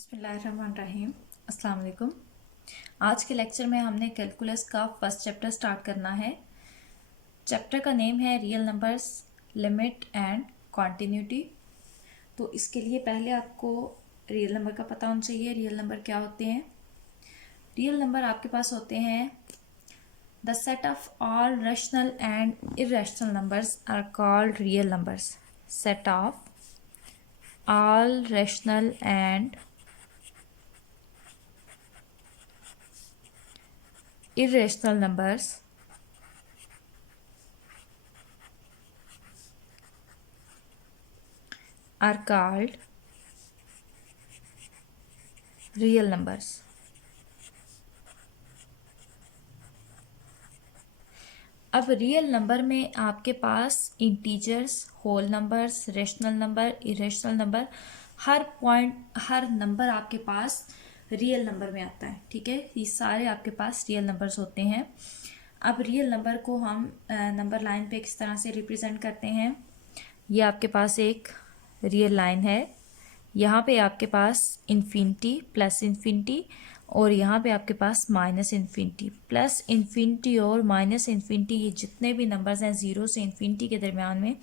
बिस्मिल्लाहिर्रहमानिर्रहीम। अस्सलाम वालेकुम। आज के लेक्चर में हमने कैलकुलस का फर्स्ट चैप्टर स्टार्ट करना है। चैप्टर का नेम है real numbers, limit and continuity. तो इसके लिए पहले आपको रियल नंबर का पता होना चाहिए। रियल नंबर क्या होते हैं? रियल नंबर आपके पास होते हैं the set of all rational and irrational numbers are called real numbers. Set of all rational and irrational numbers are called real numbers. अब रियल नंबर में आपके पास integers, whole numbers, rational number, irrational number, हर number आपके पास real number में आता है। ठीक है, ये सारे आपके पास रियल नंबर्स होते हैं। अब रियल नंबर को हम नंबर लाइन पे किस तरह से रिप्रेजेंट करते हैं? ये आपके पास एक रियल लाइन है। यहाँ पे आपके पास इन्फिनिटी, प्लस इन्फिनिटी, और यहाँ पे आपके पास माइनस इन्फिनिटी। प्लस इन्फिनिटी और माइनस इन्फिनिटी, ये जितने भी नंबर्स हैं ज़ीरो से इन्फिनिटी के दरमियान में,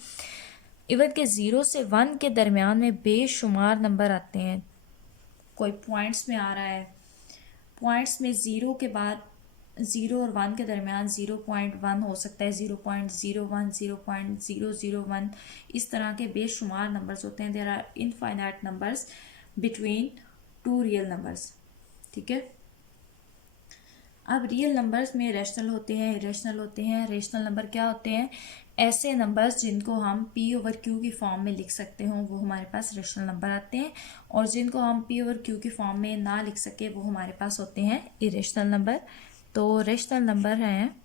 इवन के ज़ीरो से वन के दरमियान में बेशुमार नंबर आते हैं। कोई पॉइंट्स में आ रहा है, पॉइंट्स में ज़ीरो के बाद ज़ीरो और वन के दरमियान 0.1 हो सकता है, 0.01, 0.001, इस तरह के बेशुमार नंबर्स होते हैं। There are infinite numbers between two real numbers. ठीक है, अब रियल नंबर्स में रैशनल होते हैं, इरेशनल होते हैं। रेशनल नंबर क्या होते हैं? ऐसे नंबर्स जिनको हम पी ओवर क्यू की फॉर्म में लिख सकते हो, वो हमारे पास रेशनल नंबर आते हैं। और जिनको हम पी ओवर क्यू की फॉर्म में ना लिख सके, वो हमारे पास होते हैं इरेशनल नंबर। तो रेशनल नंबर हैं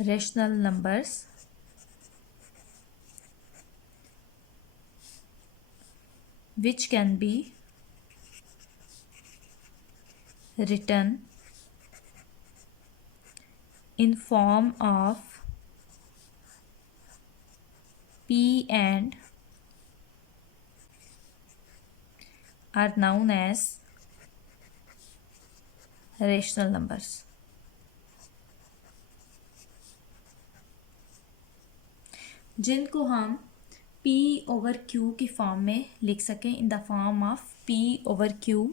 rational numbers which can be written in form of p and are known as rational numbers. जिनको हम p ओवर q की फॉर्म में लिख सकें, in the form of p over q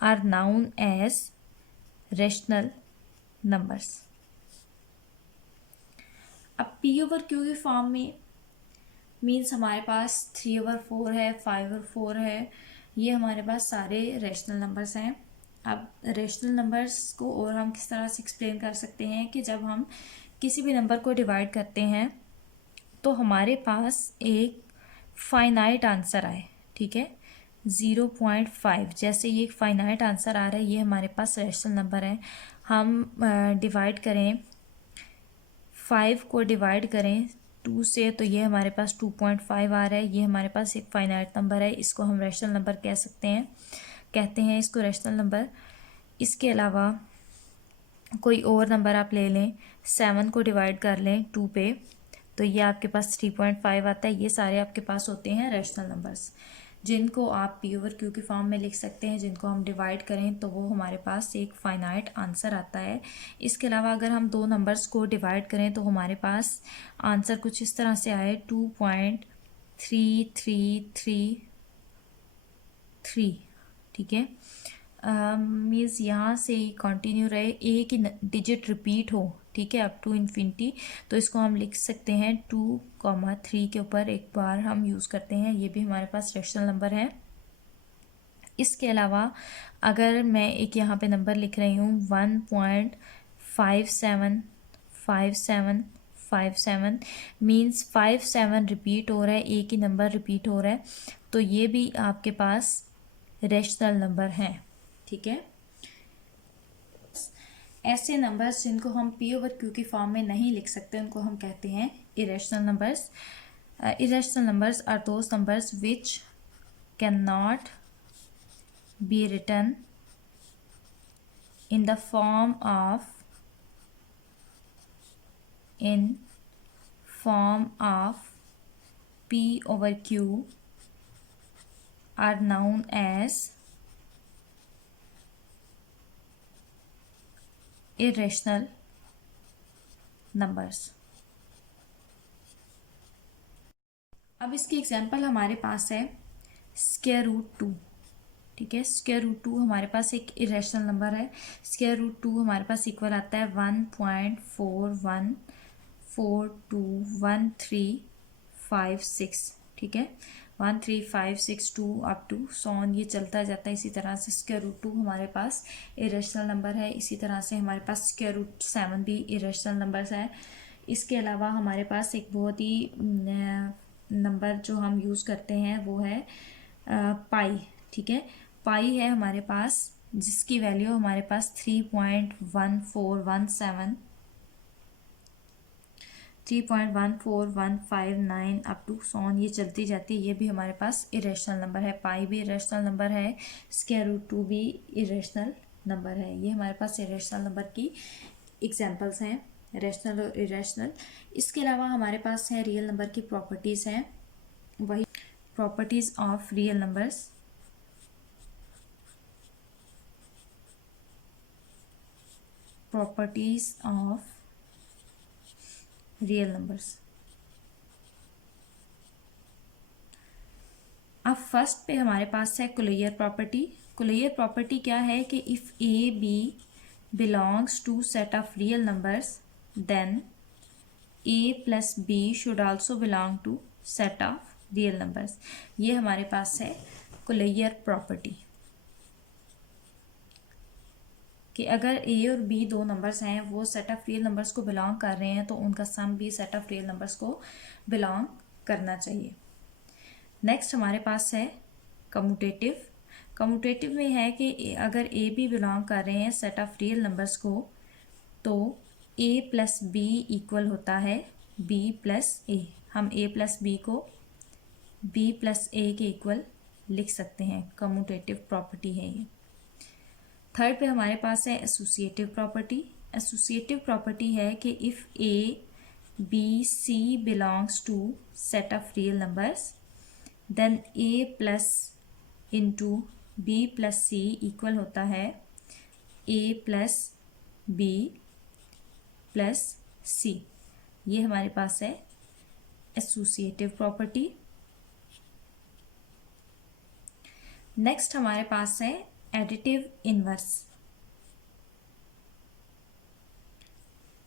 are known as rational numbers. अब p over q की form में means हमारे पास 3 ओवर 4 है, 5 ओवर 4 है, ये हमारे पास सारे रेशनल नंबर्स हैं। अब रेशनल नंबर्स को और हम किस तरह से एक्सप्लेन कर सकते हैं कि जब हम किसी भी नंबर को डिवाइड करते हैं तो हमारे पास एक फाइनाइट आंसर आए। ठीक है, 0.5, जैसे ये एक फाइनाइट आंसर आ रहा है, ये हमारे पास रेशनल नंबर है। हम डिवाइड करें, 5 को डिवाइड करें 2 से, तो ये हमारे पास 2.5 आ रहा है। ये हमारे पास एक फाइनाइट नंबर है, इसको हम रेशनल नंबर कह सकते हैं, कहते हैं इसको रेशनल नंबर। इसके अलावा कोई और नंबर आप ले लें, 7 को डिवाइड कर लें 2 पे, तो ये आपके पास 3.5 आता है। ये सारे आपके पास होते हैं रेशनल नंबर्स, जिनको आप पी ओवर क्यू की फॉर्म में लिख सकते हैं। जिनको हम डिवाइड करें तो वो हमारे पास एक फाइनाइट आंसर आता है। इसके अलावा अगर हम दो नंबर्स को डिवाइड करें तो हमारे पास आंसर कुछ इस तरह से आए, 2.3333। ठीक है, मीन्स यहाँ से कंटिन्यू रहे, एक ही डिजिट रिपीट हो। ठीक है, अप टू इन्फिनिटी, तो इसको हम लिख सकते हैं 2,3 के ऊपर एक बार हम यूज़ करते हैं। ये भी हमारे पास रेशनल नंबर है। इसके अलावा अगर मैं एक यहाँ पे नंबर लिख रही हूँ 1.575757, मीन्स 57 रिपीट हो रहा है, एक ही नंबर रिपीट हो रहा है, तो ये भी आपके पास रेशनल नंबर हैं। ठीक है, ऐसे नंबर्स जिनको हम पी ओवर क्यू की फॉर्म में नहीं लिख सकते, उनको हम कहते हैं irrational numbers. Irrational numbers are those numbers which can not be written in the form of p over q are known as irrational numbers. अब इसकी एग्जांपल हमारे पास है स्क्वायर रूट टू। ठीक है, स्क्वायर रूट टू हमारे पास एक irrational number है। स्क्वायर रूट टू हमारे पास इक्वल आता है 1.41421356। ठीक है, 13562 अप टू सॉन, ये चलता जाता है इसी तरह से। स्क्वायर रूट टू हमारे पास इरेशनल नंबर है। इसी तरह से हमारे पास स्क्वायर रूट 7 भी इरेशनल नंबर्स है। इसके अलावा हमारे पास एक बहुत ही नंबर जो हम यूज़ करते हैं वो है पाई। ठीक है, पाई है हमारे पास, जिसकी वैल्यू हमारे पास 3.14159 अप टू सॉन, ये चलती जाती है। ये भी हमारे पास इरेशनल नंबर है। पाई भी इरेशनल नंबर है, स्क्वायर रूट टू भी इरेशनल नंबर है। ये हमारे पास इरेशनल नंबर की एग्जांपल्स हैं, रेशनल और इरेशनल। इसके अलावा हमारे पास है रियल नंबर की प्रॉपर्टीज़ हैं, वही properties of real numbers. Properties of real numbers. अब फर्स्ट पे हमारे पास है कुलेयर प्रॉपर्टी। कुलेयर प्रॉपर्टी क्या है कि if A B belongs to set of real numbers then A plus B should also belong to set of real numbers. ये हमारे पास है कुलेयर प्रॉपर्टी कि अगर ए और बी दो नंबर्स हैं, वो सेट ऑफ रियल नंबर्स को बिलोंग कर रहे हैं, तो उनका सम भी सेट ऑफ रियल नंबर्स को बिलोंग करना चाहिए। नेक्स्ट हमारे पास है कम्यूटेटिव। कम्यूटेटिव में है कि अगर ए बी बिलोंग कर रहे हैं सेट ऑफ रियल नंबर्स को, तो ए प्लस बी इक्वल होता है बी प्लस ए। हम ए प्लस बी को बी प्लस ए के इक्वल लिख सकते हैं। कम्यूटेटिव प्रॉपर्टी है ये। थर्ड पे हमारे पास है एसोसिएटिव प्रॉपर्टी। एसोसिएटिव प्रॉपर्टी है कि if A B C belongs to set of real numbers then A plus into B plus C equal होता है A plus B plus C. ये हमारे पास है एसोसिएटिव प्रॉपर्टी। नेक्स्ट हमारे पास है एडिटिव इनवर्स।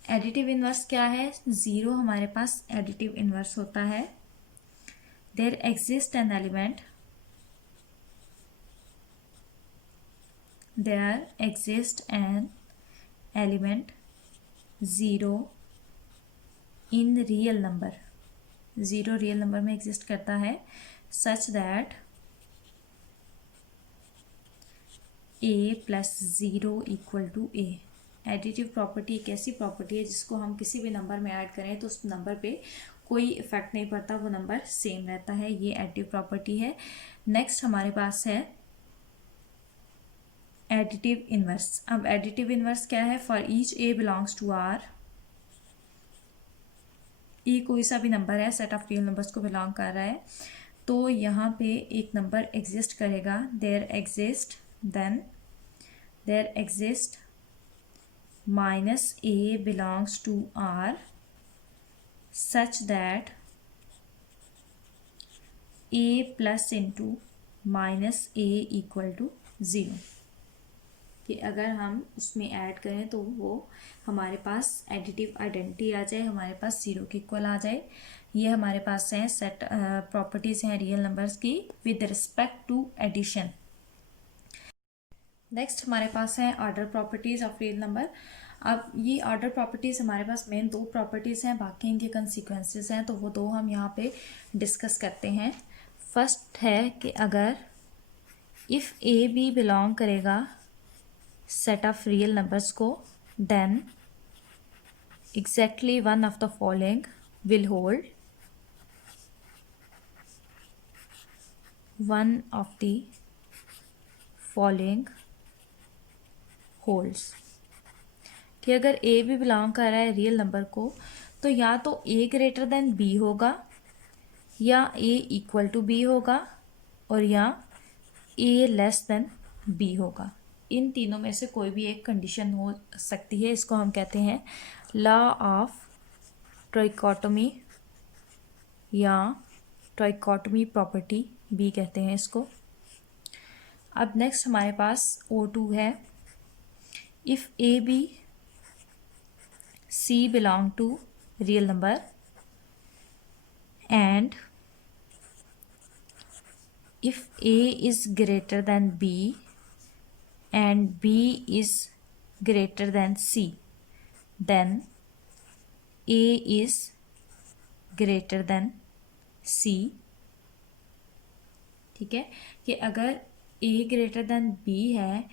एडिटिव इनवर्स क्या है? ज़ीरो हमारे पास एडिटिव इनवर्स होता है। There exist an element, there exist an element zero in real number. Zero real number में एग्जिस्ट करता है such that A plus zero equal to A. Additive property एक ऐसी प्रॉपर्टी है जिसको हम किसी भी नंबर में ऐड करें तो उस नंबर पे कोई इफेक्ट नहीं पड़ता, वो नंबर सेम रहता है। ये एडिटिव प्रॉपर्टी है। नेक्स्ट हमारे पास है एडिटिव इनवर्स। अब एडिटिव इनवर्स क्या है? For each a belongs to R, a कोई सा भी नंबर है, सेट ऑफ रियल नंबर्स को बिलोंग कर रहा है, तो यहाँ पे एक नंबर एग्जिस्ट करेगा। There exist, then there exist minus a belongs to R such that A plus into minus a equal to zero. कि अगर हम उसमें ऐड करें तो वो हमारे पास एडिटिव आइडेंटिटी आ जाए, हमारे पास ज़ीरो के इक्वल आ जाए। ये हमारे पास है सेट प्रॉपर्टीज़ हैं रियल नंबर्स की with respect to addition. Next हमारे पास है order properties of real number. अब ये ऑर्डर प्रॉपर्टीज़ हमारे पास मेन दो प्रॉपर्टीज़ हैं, बाकी इनके कंसिक्वेंसेस हैं, तो वो दो हम यहाँ पे डिस्कस करते हैं। फर्स्ट है कि अगर इफ़ ए बी बिलोंग करेगा सेट ऑफ रियल नंबर्स को, then exactly one of the following will hold. One of the following holds. कि अगर ए भी बिलोंग कर रहा है रियल नंबर को, तो या तो ए ग्रेटर देन बी होगा, या ए इक्वल टू बी होगा, और या ए लेस देन बी होगा। इन तीनों में से कोई भी एक कंडीशन हो सकती है। इसको हम कहते हैं लॉ ऑफ ट्राइकोटोमी या ट्राइकोटोमी प्रॉपर्टी भी कहते हैं इसको। अब नेक्स्ट हमारे पास O2 है। If A B C belong to real number and if A is greater than B and B is greater than C, then A is greater than C। ठीक है, कि अगर A ग्रेटर देन B है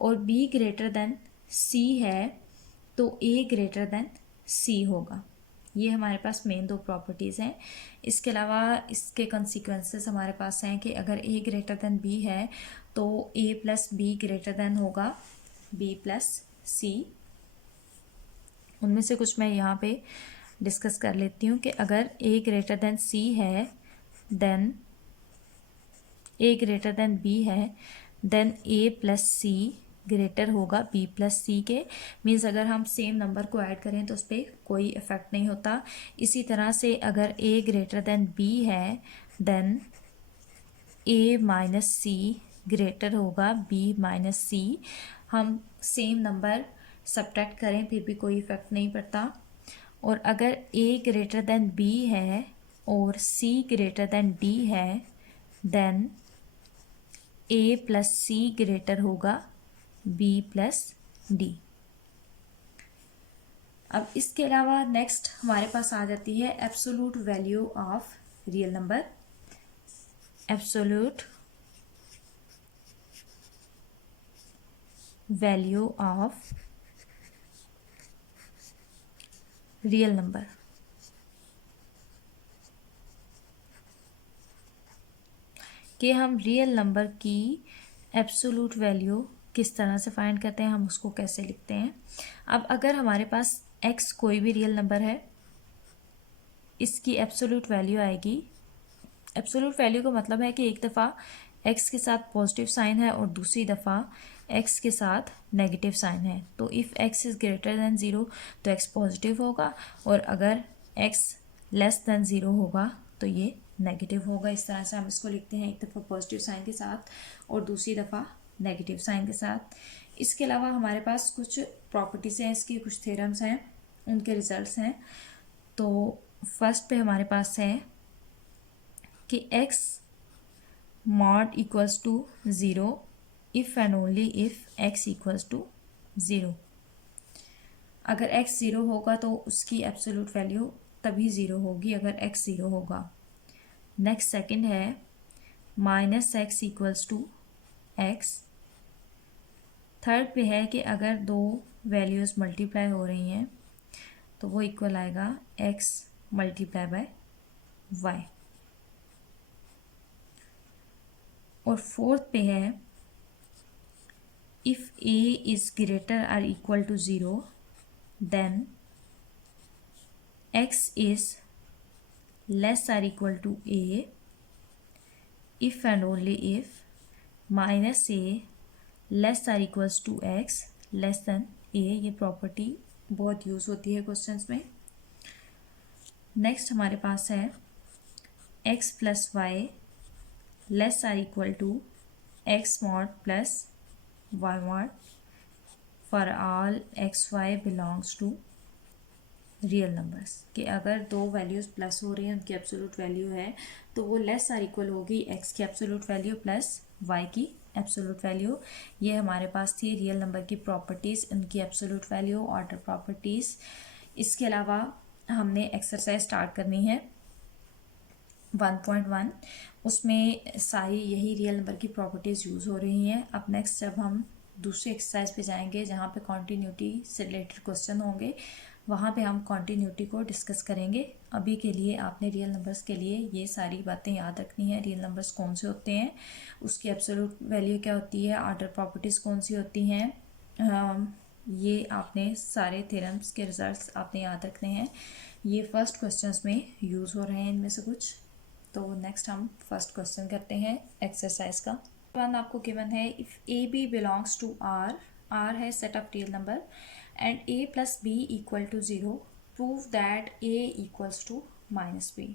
और B greater than C है तो A greater than C होगा। ये हमारे पास मेन दो प्रॉपर्टीज़ हैं। इसके अलावा इसके कंसिक्वेंसेस हमारे पास हैं कि अगर A ग्रेटर देन B है तो A plus be greater than होगा B प्लस C। उनमें से कुछ मैं यहाँ पे डिस्कस कर लेती हूँ कि अगर A ग्रेटर देन C है then A greater than B है then A plus C greater होगा B प्लस C के। मीन्स अगर हम सेम नंबर को ऐड करें तो उस पर कोई इफ़ेक्ट नहीं होता। इसी तरह से अगर A ग्रेटर देन B है then A minus C greater होगा B माइनस C। हम सेम नंबर सब्ट्रैक्ट करें फिर भी कोई इफ़ेक्ट नहीं पड़ता। और अगर A ग्रेटर देन B है और C ग्रेटर देन D है then A plus C greater होगा B प्लस D। अब इसके अलावा नेक्स्ट हमारे पास आ जाती है absolute value of real number. Absolute value of real number. कि हम रियल नंबर की एब्सोल्यूट वैल्यू किस तरह से फाइंड करते हैं, हम उसको कैसे लिखते हैं। अब अगर हमारे पास x कोई भी रियल नंबर है, इसकी एब्सोल्यूट वैल्यू आएगी। एब्सोल्यूट वैल्यू का मतलब है कि एक दफ़ा x के साथ पॉजिटिव साइन है और दूसरी दफ़ा x के साथ नेगेटिव साइन है। तो if x is greater than zero तो x पॉजिटिव होगा और अगर x लेस दैन ज़ीरो होगा तो ये नेगेटिव होगा। इस तरह से हम इसको लिखते हैं, एक दफ़ा पॉजिटिव साइन के साथ और दूसरी दफ़ा नेगेटिव साइन के साथ। इसके अलावा हमारे पास कुछ प्रॉपर्टीज़ हैं, इसकी कुछ थ्योरम्स हैं, उनके रिजल्ट्स हैं। तो फर्स्ट पे हमारे पास है कि x mod equals to zero if and only if x equals to zero. अगर x ज़ीरो होगा तो उसकी एब्सोल्यूट वैल्यू तभी ज़ीरो होगी अगर x ज़ीरो होगा। नेक्स्ट सेकंड है minus x equals to x. Third पे है कि अगर दो वैल्यूज़ मल्टीप्लाई हो रही हैं तो वो इक्वल आएगा x मल्टीप्लाई बाय y। और फोर्थ पे है if a is greater or equal to zero then x is less or equal to a if and only if minus a less or equals to x less than a। ये property बहुत use होती है questions में। Next हमारे पास है x plus y less or equal to x mod plus y mod for all x y belongs to real numbers. कि अगर दो वैल्यूज़ प्लस हो रही हैं, उनकी एब्सोल्यूट वैल्यू है तो वो लेस आर इक्वल होगी x की एब्सोल्यूट वैल्यू प्लस y की एब्सोल्यूट वैल्यू। ये हमारे पास थी रियल नंबर की प्रॉपर्टीज़, उनकी एब्सोल्यूट वैल्यू, ऑर्डर प्रॉपर्टीज़। इसके अलावा हमने एक्सरसाइज स्टार्ट करनी है 1.1, उसमें सारी यही रियल नंबर की प्रॉपर्टीज़ यूज़ हो रही हैं। अब नेक्स्ट जब हम दूसरी एक्सरसाइज पे जाएंगे जहाँ पे कॉन्टीन्यूटी से रिलेटेड क्वेश्चन होंगे, वहाँ पे हम कॉन्टीन्यूटी को डिस्कस करेंगे। अभी के लिए आपने रियल नंबर्स के लिए ये सारी बातें याद रखनी है। रियल नंबर्स कौन से होते हैं, उसकी एब्सोल्यूट वैल्यू क्या होती है, ऑर्डर प्रॉपर्टीज़ कौन सी होती हैं, ये आपने सारे थ्योरम्स के रिजल्ट्स आपने याद रखने हैं। ये फर्स्ट क्वेश्चंस में यूज़ हो रहे हैं इनमें से कुछ। तो नेक्स्ट हम फर्स्ट क्वेश्चन करते हैं एक्सरसाइज का। वन आपको गिवन है, if a B belongs to R, R है set of real number and a plus b equal to 0, prove that a equals to minus b.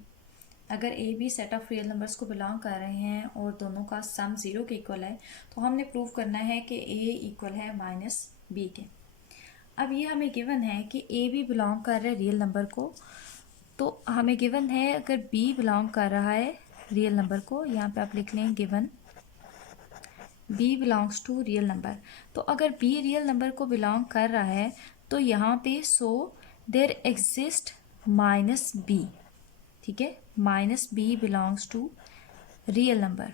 अगर a b set of real numbers को belong कर रहे हैं और दोनों का सम 0 के इक्वल है, तो हमने प्रूव करना है कि ए इक्वल है माइनस बी के। अब ये हमें गिवन है कि ए बी बिलोंग कर रहा है रियल नंबर को, तो हमें गिवन है अगर बी बिलोंग कर रहा है रियल नंबर को, यहाँ पे आप लिख लें given b belongs to real number. तो अगर बी रियल नंबर को बिलोंग कर रहा है तो यहाँ पे so there exist minus b, ठीक है, minus b belongs to real number.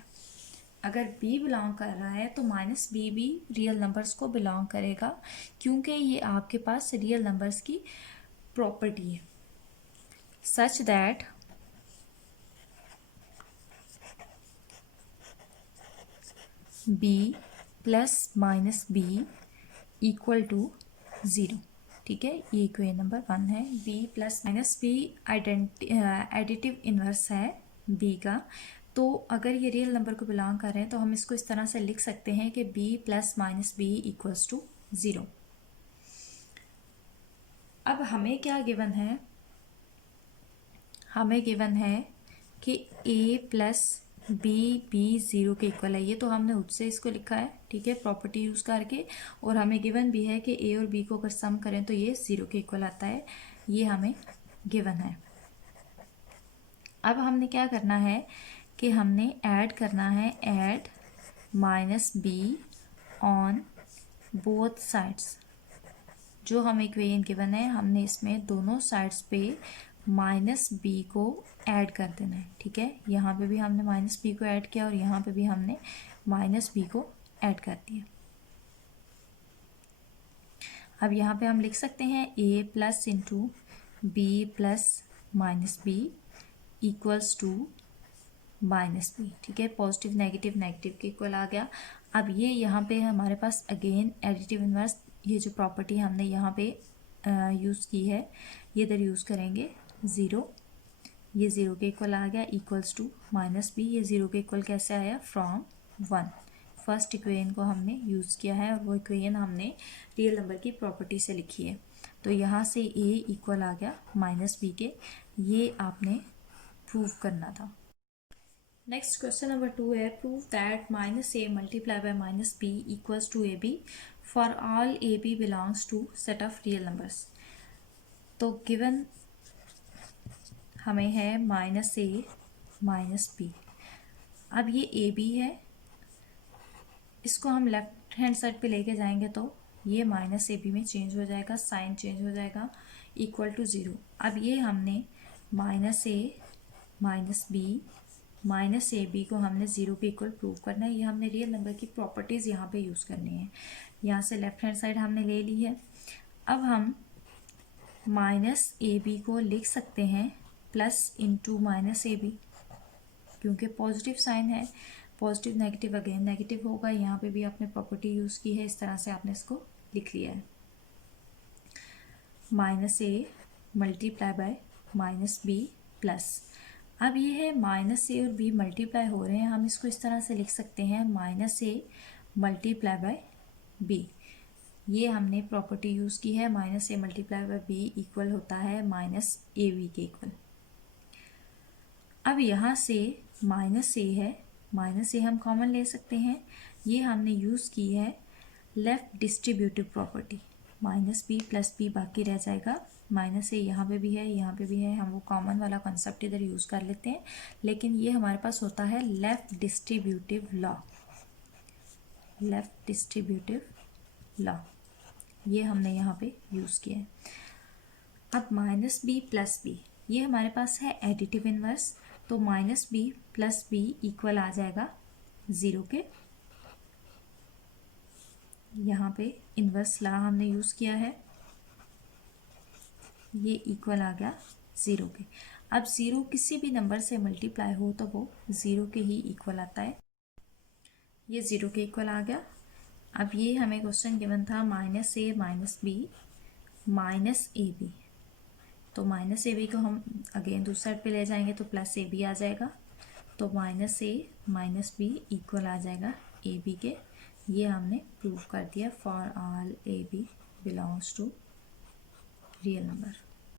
अगर बी बिलोंग कर रहा है तो माइनस बी भी रियल नंबर्स को बिलोंग करेगा, क्योंकि ये आपके पास रियल नंबर्स की प्रॉपर्टी है। Such that b plus minus b equal to 0, ठीक है, ये इक्वेशन नंबर 1 है। B plus minus b additive inverse है बी का। तो अगर ये रियल नंबर को बिलोंग कर रहे हैं तो हम इसको इस तरह से लिख सकते हैं कि b plus minus b equals to 0। अब हमें क्या गिवन है, हमें गिवन है कि a प्लस बी 0 के इक्वल है। ये तो हमने उससे इसको लिखा है, ठीक है, प्रॉपर्टी यूज करके। और हमें गिवन भी है कि a और b को अगर सम करें तो ये 0 के इक्वल आता है, ये हमें गिवन है। अब हमने क्या करना है कि हमने ऐड करना है, add minus be on both sides. जो हमें इक्वेशन गिवन है हमने इसमें दोनों साइड्स पे माइनस बी को ऐड कर देना है, ठीक है। यहाँ पे भी हमने माइनस बी को ऐड किया और यहाँ पे भी हमने माइनस बी को ऐड कर दिया। अब यहाँ पे हम लिख सकते हैं a plus into B plus minus b equals to minus b, ठीक है, पॉजिटिव नेगेटिव नेगेटिव के इक्वल आ गया। अब ये यहाँ पे हमारे पास अगेन एडिटिव इनवर्स, ये जो प्रॉपर्टी हमने यहाँ पे यूज़ की है ये इधर यूज़ करेंगे 0, ये 0 के इक्वल आ गया इक्वल्स टू माइनस बी। ये 0 के इक्वल कैसे आया, फ्रॉम 1। फर्स्ट इक्वेशन को हमने यूज़ किया है और वो इक्वेशन हमने रियल नंबर की प्रॉपर्टी से लिखी है। तो यहाँ से a इक्वल आ गया माइनस बी के, ये आपने प्रूव करना था। नेक्स्ट क्वेश्चन नंबर 2 है, prove that minus a multiply by minus b equals to a b for all a B belongs to set of real numbers. तो गिवन हमें है माइनस ए माइनस बी। अब ये A B है, इसको हम left hand side पे लेके जाएंगे तो ये माइनस ए बी में चेंज हो जाएगा, साइन चेंज हो जाएगा, इक्वल टू 0। अब ये हमने minus a minus b minus a b को हमने 0 के इक्वल प्रूव करना है। ये हमने रियल नंबर की प्रॉपर्टीज़ यहाँ पे यूज़ करनी है। यहाँ से लेफ्ट हैंड साइड हमने ले ली है। अब हम माइनस ए बी को लिख सकते हैं plus into minus a b, क्योंकि पॉजिटिव साइन है, पॉजिटिव नेगेटिव अगेन नेगेटिव होगा। यहाँ पे भी आपने प्रॉपर्टी यूज़ की है, इस तरह से आपने इसको लिख लिया है। Minus a multiply by minus b plus, अब ये है माइनस ए और बी मल्टीप्लाई हो रहे हैं, हम इसको इस तरह से लिख सकते हैं minus a multiply by b. ये हमने प्रॉपर्टी यूज़ की है, minus a multiply by b equal होता है माइनस ए बी के इक्वल। अब यहाँ से माइनस ए है, माइनस ए हम कॉमन ले सकते हैं। ये हमने यूज़ की है left distributive property, minus b plus b बाकी रह जाएगा। माइनस ए यहाँ पे भी है, यहाँ पे भी है, हम वो कॉमन वाला कॉन्सेप्ट इधर यूज़ कर लेते हैं। लेकिन ये हमारे पास होता है left distributive law, left distributive law, ये हमने यहाँ पे यूज़ किया है। अब माइनस बी प्लस बी, ये हमारे पास है एडिटिव इनवर्स, तो minus b plus b equal आ जाएगा 0 के। यहाँ पे इनवर्स लॉ हमने यूज़ किया है, ये इक्वल आ गया 0 के। अब 0 किसी भी नंबर से मल्टीप्लाई हो तो वो 0 के ही इक्वल आता है, ये 0 के इक्वल आ गया। अब ये हमें क्वेश्चन गिवन था minus a minus b minus a b, तो माइनस ए बी को हम अगेन दूसरी साइड पे ले जाएंगे तो प्लस ए बी आ जाएगा, तो minus a minus b equal आ जाएगा ए बी के, ये हमने प्रूव कर दिया। For all a B belongs to real number.